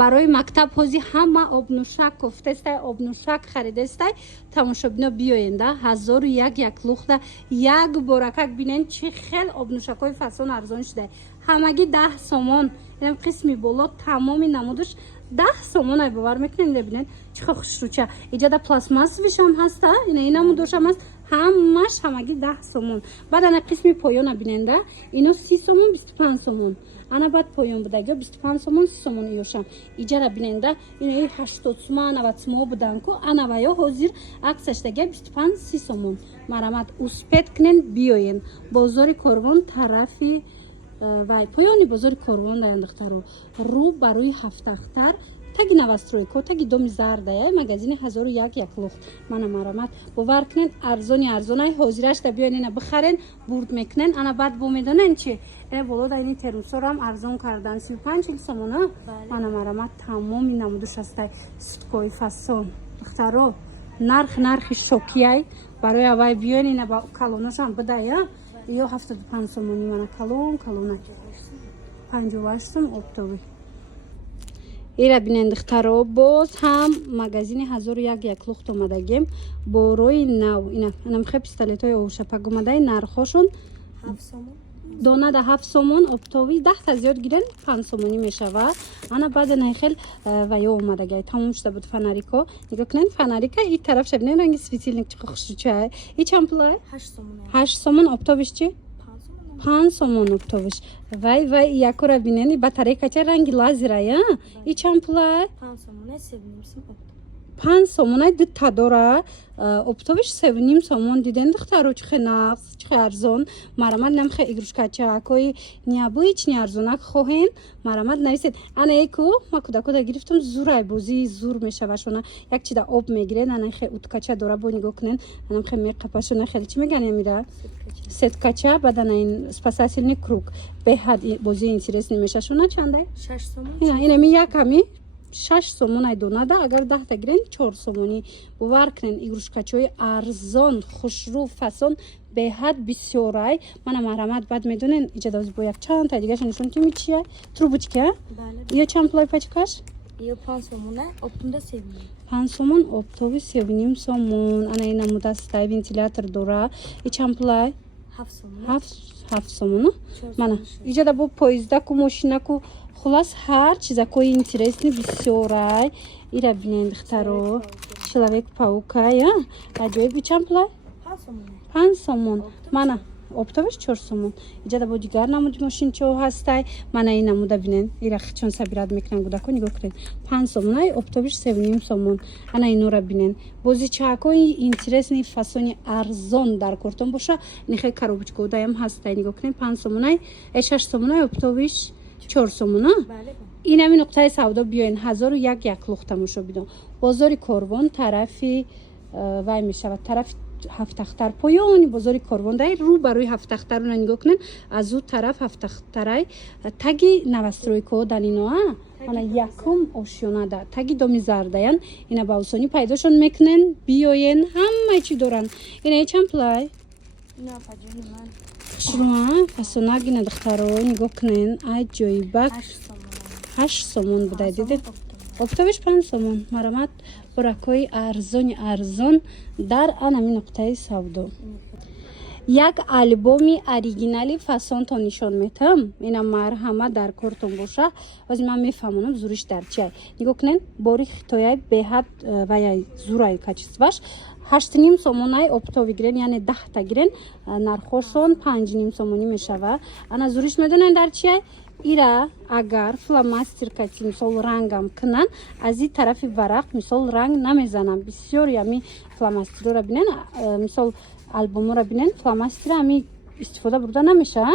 барои мактаб ҳози ҳама обнӯшак кофтестай обнӯшак харидестай тамошобино биёенда 1001 як лухта як боракак бинен чи хел обнӯшакҳои фасон арзон шуда ҳамагӣ 10 сомон инам қисми боло тамоми намудаш 10 сомон ай бовар мекунем бинен чи хушрӯча иҷада пластмассовишам ҳаста инаму дошам аст ҳамаш ҳамагӣ 10 сомон баъд ана қисми поёна биненда ино 30 сомон 25 сомон ана баъд поён будаги 25 сомон 30 сомон иёшам иҷара биненда ино 80 сомон 90 сомон буданку ана ваё ҳозир аксашдаги 25 30 сомон марамат успет кунен биёен бозори Корвон тарафи вай поёни бозори Корвон даяндахтару рӯ барои ҳафтахтар таги навастройко таги доми зардая магазини 1001 як лухт мана марамат бовар кунен арзони арзонай ҳозирашда биёен ина бихарен бурд мекунен ана баъд бо медонен чи волода ини термусорам арзон кардан 35 сомона мана марамат тамоми намудуш астай суткои фасон духтаро нархи шокияй барои авай биёен ина ба калонашам бидая ё 75 сомони мана калона 58 сом оптови ира бинен духтаро боз ҳам магазини 1001 як лухт омадагем бо рои нав ина намхе пистолетҳои овушапак омадаи нархошон 7 сомон донада 7 сомон оптови 10 та зиёд гирен 5 сомонӣ мешава ана баъде нахел ваё омадагай тамом шуда буд фонарико нигоҳ кунен фонарика и тараф шабинен ранги светилник чӣ хушрӯча и чанд пулай 8 сомон оптовиш чи 5 сомон оптовиш вай якора бинени батарейкача ранги лазера я и чанд пулай 5 сомон 5 сомонай дутта дора оптовиш 7 сомон диден духтаро чихе нағз чихе арзон марамад намхе игрушкачакои нябӯи чини арзонак хоҳен марамад нависед ана еку ма кӯдакода гирифтам зурай бозии зур мешавашона як чида об мегирен анахе уткача дора бо нигоҳ кунен анамхе меқапашона хеле чи меган ямира сеткача бадана ин спасательный круг беҳад бозии интересни мешашона чандай 6 сомон инами яками 6 сомон ай донада агар 10 та гирен 4 сомонӣ бовар кунен игрушкачаҳои арзон хушрӯ фасон беҳад бисёрай мана марамат баъд медонен иҷада бо як чанд та дигаша нишон тими чия трубочка ё чанд пулай пачкаш ё 5 сомон оптумда 5 сомон оптови 7 сомон ана ина мудастай вентилятор дора и чанд пулай 7 сомон мана иҷада бо поездаку мошинаку хулас ҳар чизакои интересни бисёрай ира бинен духтаро человек паука я аҷоиби чанд пулай 5 сомон мана оптовиш 4 сомон иҷада бо дигар намуди мошинчаҳо ҳастай мана ин намуда бинен ира чон сабират мекунан гудако нигоҳ кунед 5 сомон ай оптовиш 7 сомон ана инора бинен бозичаҳакои интересни фасони арзон дар кортон боша нихе коробочкаодаям ҳастай нигоҳ кунед 5 сомон ай 6 сомон ай оптовиш 4 сомон инами нуқтаи савдо биёен 1001 як лухт тамошо бидон бозори Корвон тарафи вай мешавад тарафи ҳафтахтар поёни бозори Корвон дай рӯ барои ҳафтахтаруна нигоҳ кунен аз ӯ тараф ҳафтахтарай таги навастройкао данино ана якум ошёнада таги доми зардаян ина ба осонӣ пайдошон мекунен биёен ҳамаи чи доранд ина чанд пулай шума фасонагина духтаро нигоҳ кунен аҷоибак 8 сомон будай диде оптовиш 5 сомон марамат буракои арзон дар анами нуқтаи савдо як альбоми оригинали фасонто нишон метам ина марҳама дар кортон боша ози ман мефаҳмонам зуриш дар чиай нигоҳ кунен бори хитояй беҳад ваяй зурай качестваш 8 сомонай оптови гирен яъне 10 та гирен нархошон 5 сомонӣ мешава ана зуриш медонен дар чиай ира агар фломастеркати мисол рангам кунан аз ин тарафи варақ мисол ранг намезанам бисёр ями фломастерора бинен мисол албомора бинен фломастера ами истифода бурда намеша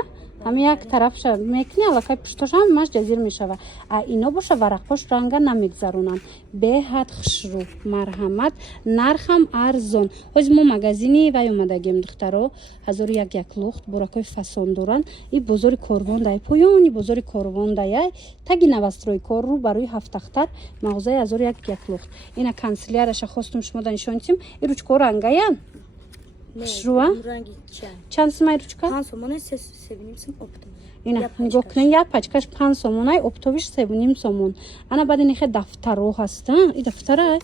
ҳами як тарафша мекуни аллакай пуштоша ҳамаш ҷазир мешава а ино боша варақҳош ранга намегзаронанд беҳад хушрӯ марҳамат нархам арзон ҳозир мо магазини вай омадагем духтаро 1001 як лухт буракои фасон доранд и бозори Корвон дай поёни бозори Корвон даяй таги навастройко рӯ барои ҳафтахтар мағозаи 1001 як лухт ина канцеляраша хостум шумо да нишонитим и ручко рангаян хушрӯа чанд сомай ручка 5 сомон 7 сом оптом اینا نگاه کنین یا پچکش 5 سومونای اپتویش 3.5 سومون انا بعد اینخه دفترو هستن این دفتره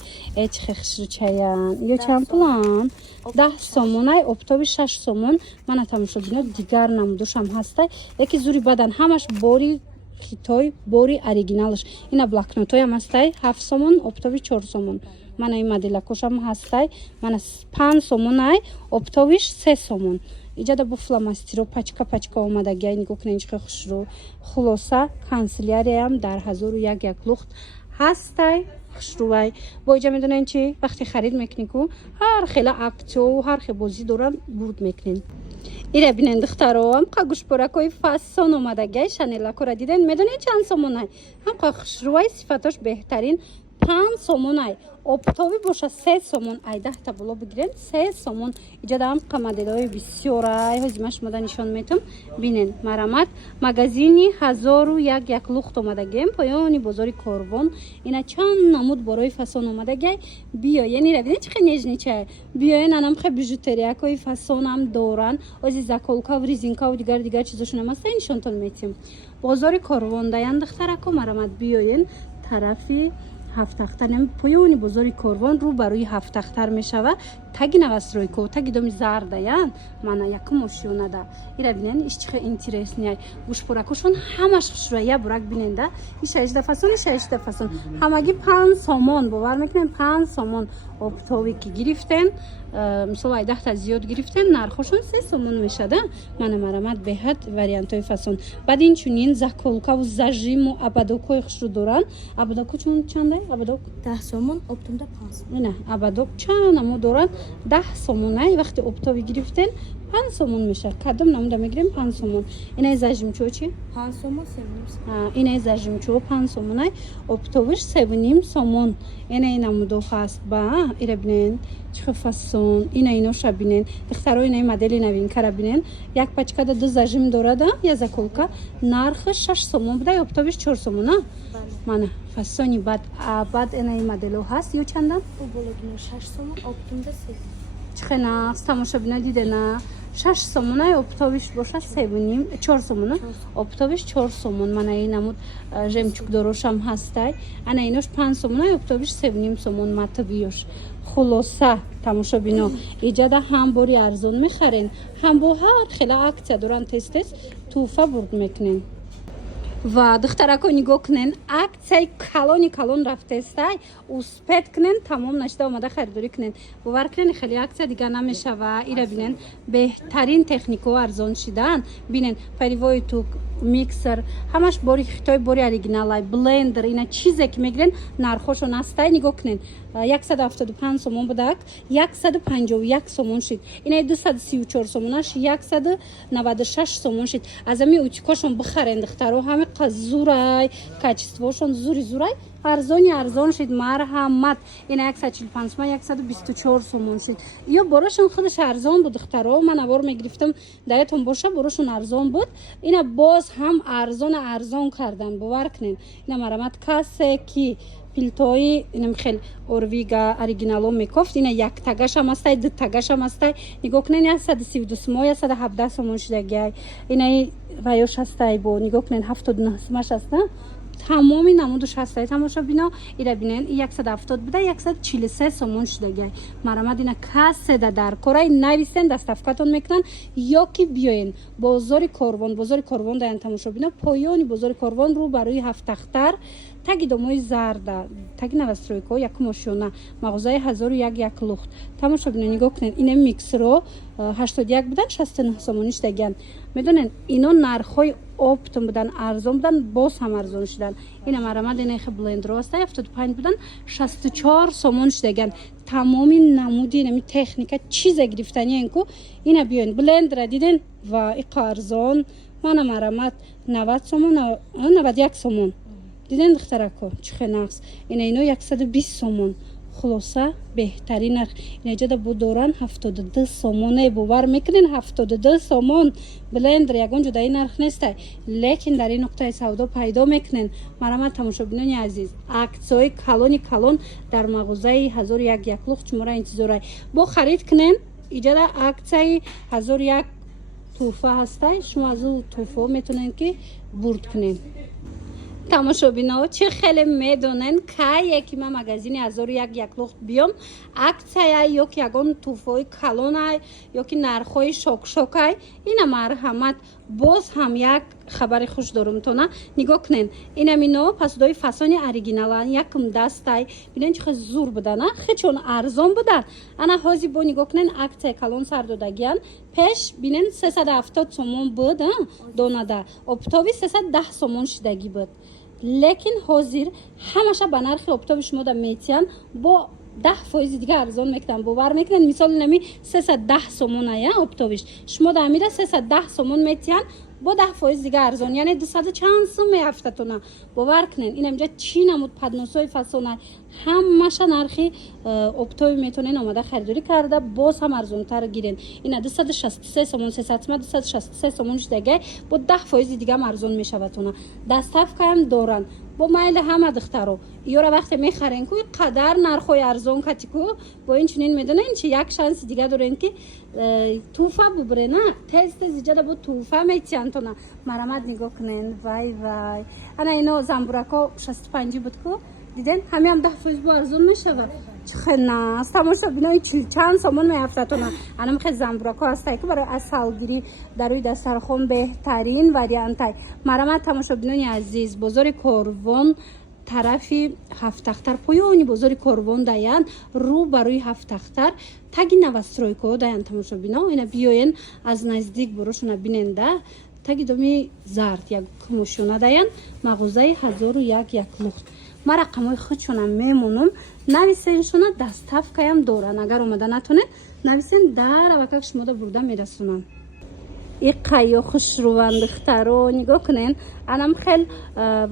چه خشرو چیان یا چند پلان 10 سومونای اپتویش 6 سومون من تماشا بینو دیگر نمودوشم هسته یکی زوری بدن همش بوری خیتای بوری اوریجینالش اینا بلاکنوتای هم هسته 7 سومون اپتویش 4 سومون من این مدل کوشم هسته من 5 سومونای اپتویش 3 سومون ایجاد با فلاماستیرو پچکا اومدگی نگاه کنین چه خوشرو خلاصه کانسیلیاری هم در 1001 لخت هسته خوشروی با اینجا میدونین چی وقتی خرید میکنین کو هر خیلی اکتو هر خیلی بازی دوران بود میکنین ایره بینن دخترو هم قاگوش برکوی فاسون اومدگی شانیلا کورا دیدن میدونین چند سومونای هم خوشروی صفاتش بهترین 5 سومونای اپتوی باشه 3 سومون ای 10 تا بالا بگیرین 3 سومون اینجا هم مدلای بسیارای هزیمش مدا نشون میتم بینین مرامت مغازینی 1001 لخت اومدگیم پایانی بازاری کاروان اینا چند نمود برای فسون اومدگی بیاین ببینید چه نجنی چه بیاین انم خیلی بیژوتریا کوی فسون هم دوران از زاکولکا و ریزینکا و دیگر چیزاشون هم هست نشونتون میتیم بازاری کاروان دایند دخترکو مرامت بیاین طرفی هفت اختر نمی پایونی بزرگی کاروان رو برای هفت اختر میشوه تگی نوستروی کو تگی دومی زرده یان من یکم مشیونه ده ایره بینن ایش چه اینترس نیای گوش پرکوشون همش خوشرویه برک بیننده ایش 18 فصل ایش 18 فصل همگی 5 سومون باور میکنین 5 سومون اپتوی که گرفتن مثلا 10 تا زیاد گرفتن نرخشون 3 سومون میشه ده من مرامت بهت وریانتای فصل بعد این چونین زاکولکا و زاجیم و ابادوکو خشرو دوران ابادوکو چون چنده ابادوک 10 سومون اپتوم ده 5 نه ابادوک چند امو دوران 10 سومونه وقتی اپتوی گرفتن 5 سومون میشه کدوم نموده میگیریم 5 سومون اینای زاجیم چو چی 5 سومون 3.5 اینای زاجیم چو 5 سومونه اپتویش 3.5 سومون اینای نمودو هست با ایره بینن چه فصل اینو شبینن دخترای اینای مدل نوین کار بینن یک پچکا ده 2 زاجیم دورده یا زاکولکا نرخ 6 سومون بده اپتویش 4 سومونه من فصلی بعد اینای مدلو هست یو چندم او بولگینو 6 سومون اپتوم ده 3 چه نه تماشا بینه دیده نه 6 سومونه اپتویش باشه 3.5 4 سومونه اپتویش 4 سومون من این نمود ژمچوک دروشم هسته انا اینوش 5 سومونه اپتویش 3.5 سومون ماتبیوش خلاصه تماشا بینو ایجاده هم بوری ارزون میخرین هم بو هر خیلی اکتیا دوران تست توفه برد میکنین و دخترکو نگاه کنین акцией کالون رفته استای успеть کنین تمام نشده اومده خریداری کنین باور کنین خیلی акция دیگه نمیشه و ایره بینین بهترین تکنیک و ارزان شدن بینین پریوای تو میکسر همش باری خیتای باری اوریجینال بلندر اینا چیزی که میگیرن نرخشون استای نگاه کنین 175 سومون بدک 151 سومون شد اینا 234 سومونش 196 سومون شد از می اوچکاشون بخرین دخترو همه قزورای کاچستوشون زوری ارزان شد مرحمت اینا 145 ما 124 سومون شد یا براشون خودش ارزان بود دخترو من اوار میگرفتم دایتون باشه براشون ارزان بود اینا باز هم ارزان کردن باور کنین اینا مرحمت کاسه کی پیلتوی اینم خیلی اورویگا اوریجینالو میکفت اینا یک تگاش هم است دو تگاش هم است نگاه کنین 132 سومون 117 سومون شده اینا وایوش هستای با نگاه کنین 79 سومش است تمامی نمودش هستای تماشا بینا ایره بینن 170 بوده 143 سومون شده مرامد اینا کاسه در کورای نویسن دستافکاتون میکنن یا کی بیاین بازار کاروان داین تماشا بینا پایانی بازار کاروان رو برای هفت اختر تگی دومای زرده تگی نوسترویکو یک ماشونه مغازه 1001 لخت تماشا بینا نگاه کنین این میکس رو 81 بودن 69 سومونش دگن میدونن اینا نرخای اپتوم بودن ارزان بودن باز هم ارزان شدن اینا مرامد اینه خیلی بلند رو است 75 بودن 64 سومونش دگن تمامی نمودی نمی تکنیک چیز گرفتنی اینکو اینا بیاین بلند را دیدن و ارزان من مرامد 90 سومون 91 سومون دیدن دخترکو چه نقص اینو 120 سومون خلاصه بهترین نرخ اینجا ده بودوران 72 سومونه باور میکنین 72 سومون بلندر یگان جدایی نرخ نیسته لیکن در این نقطه سودا پیدا میکنین مرامت تماشا بینانی عزیز اکسای کالون در مغازه 1001 لخت شماره انتظاره با خرید کنین اینجا ده اکسای 1001 توفه هسته. شما از اون توفه میتونین که برد کنین. тамошобино чӣ хеле медонен кае ки ман магазини 1001 лухт биём аксияй ё ки ягон туфои калонай ё ки нархҳои шокшокай. ина марҳамат боз ҳам як хабари хуш дорум тона нигоҳ кунен. инамино пасудои фасони оригиналан якм дастай бинен чӣ хел зур будана хечон арзон будан. ана ҳозир бо нигоҳ кунен аксияи калон сар додагиян пеш бинен 370 сомон буд донада оптови 310 сомон шидагӣ буд. лекин ҳозир ҳамаша ба нархи оптови шумо да метиян бо 10% дига арзон мекунам. бовар мекунен мисоли нами 310 сомон ая оптовиш шумо да амира 310 сомон метиян бо 10% дига арзон яъне 200 чанд сум меафтатона. бовар кунен ин амҷа чӣ намуд падносои фасона ҳамаша нархи оптови метонен омада харидорӣ карда боз ҳам арзонтар гирен. ина 263 сомон 363 сомон шидагай бо 10% дигам арзон мешаватона. доставкаам доран бо майли ҳама духтаро ёра вақте мехарен ку қадар нархҳои арзон катику бо инчунин медонен чи як шанси дига дорен ки туфа бубурена тез иҷада бо туфа метиянтона. марамат нигоҳ кунен вай вай ана ино замбурако 65 буд ку диден ҳамиам 10% бо арзон мешавад. чӣ хел нас тамоша бинои чанд сомон меафтатона. ана михел замбурако ҳастай ки барои асалгирӣ дар рӯи дастархон беҳтарин вариантай. марамат тамошобинони азиз бозори Корвон тарафи ҳафтахтар поёни бозори Корвон даян рӯ ба рӯи ҳафтахтар таги навастройко даян тамошобино ина биёен аз наздик борошона биненда таги доми зард як кумушона даян мағозаи 1001 лухт. ма рақамои худшонам мемонум нависен шуна доставкаям доран. агар омада натонен нависен дар авакак шумода бурда мерасонам. иқайо хушруванд духтаро нигоҳ кунен анам хел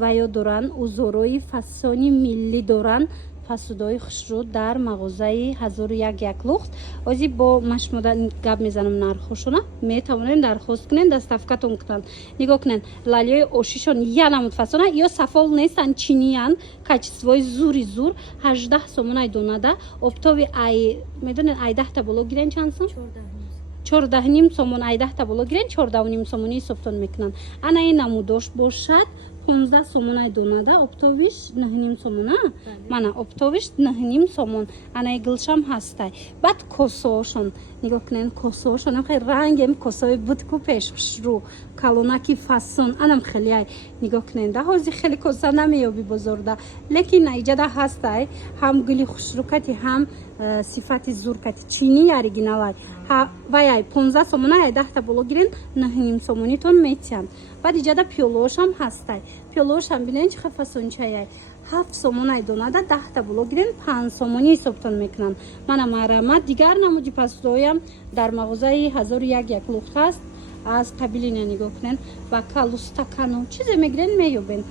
ваё доран узорои фасони миллӣ доран фасудои хушрӯ дар мағозаи 1001 лухт. ҳозир бо ман шумода гап мезанам нархошона метавонен дархост кунен доставкатон кунан. нигоҳ кунен лалиёи ошишон янамуд фасона ё сафол нестан чиниян качествои зури зур 18 сомонай донада оптови ай медонен ай 10 та боло гирен чанд сум 14 сомон ай 10 та боло гирен 14 сомони ҳисобтон мекунан. ана ин намудош бошад 15 сомонай донада оптовиш 9 сомона мана оптовиш 9 сомон ана гилшам ҳастай. баъд косоошон нигоҳ кунен косоошон ам хеле рангем косои будку пешрӯ калонаки фасон анам хеле ай нигоҳ кунен да ҳозир хеле коса намеёби бозорда лекин иҷада ҳастай ҳам гули хушрӯкати ҳам сифати зуркати чини оригиналай вай ай 15 сомона ай 10 та боло гирен 9 сомонитон метиян. баъд иҷада пиёлоошам ҳастай пиёлоошам бинен чӣ хел фасончаяй 7 сомонай донада 10 та боло гирен 5 сомони ҳисобтон мекунан. мана марамат дигар намуди пасудоям дар мағозаи 1001 лухт ҳаст аз қабилина нигоҳ кунен ва калустакану чизе мегирен меёбен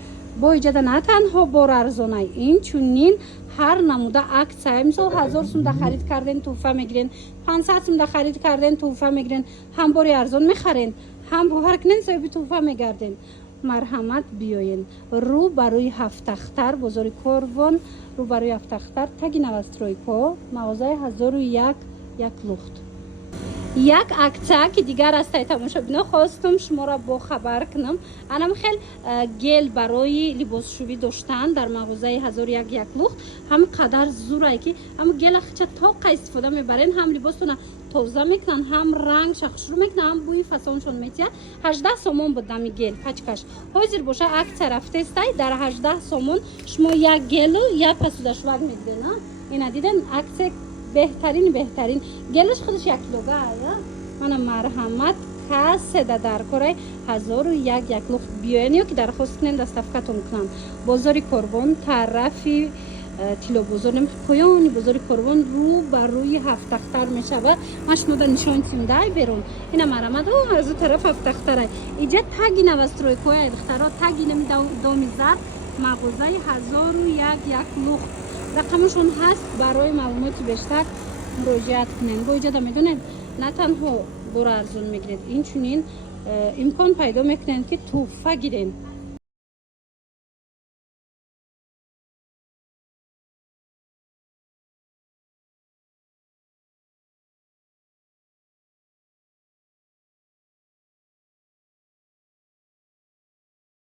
бо иҷада на танҳо бор арзонай инчунин ҳар намуда аксия мисол 1000 сум да харид карден туҳфа мегирен 500 сум да харид карден туҳфа мегирен ҳам бори арзон мехарен ҳам бовар кунен соҳиби туҳфа мегарден. марҳамат биёен рӯ ба рӯи ҳафтахтар бозори Корвон рӯ ба рӯи ҳафтахтар таги навастройко мағозаи 1001 лухт. як акция ки дигар астай тамошобино хостум шуморо бохабар кунам. анам хел гел барои либосшӯвӣ доштан дар мағозаи 1001 лухт ҳам қадар зурай ки ҳам гела хича тоқа истифода мебарен ҳам либостона тоза мекунан ҳам ранг шахшрӯ мекунан ҳам бӯи фасоншон метиҳад. 18 сомон буд дами гел пачкаш ҳозир боша акция рафтестай дар 18 сомон шумо як гелу як пасудашвак медиҳед. ина диден акция беҳтарин гелаш худаш 1 килога ая мана марҳамат каседа дар корай 1001 лухт биёен ё ки дархост кунен доставкатон кунан. бозори Корвон тарафи тилобозор поёни бозори Корвон рӯ ба рӯи ҳафтахтар мешава. ман шумода нишонтим дай берун ина марҳамат аз ӯ тараф ҳафтахтарай иҷа таги навастройкоя духтаро таги нами доми зад мағозаи 1001 лухт рақамашон ҳаст. барои маълумоти бештар муроҷиат кунен. бо иҷада медонед на танҳо бор арзон мегиред инчунин имкон пайдо мекунед ки туҳфа гирен.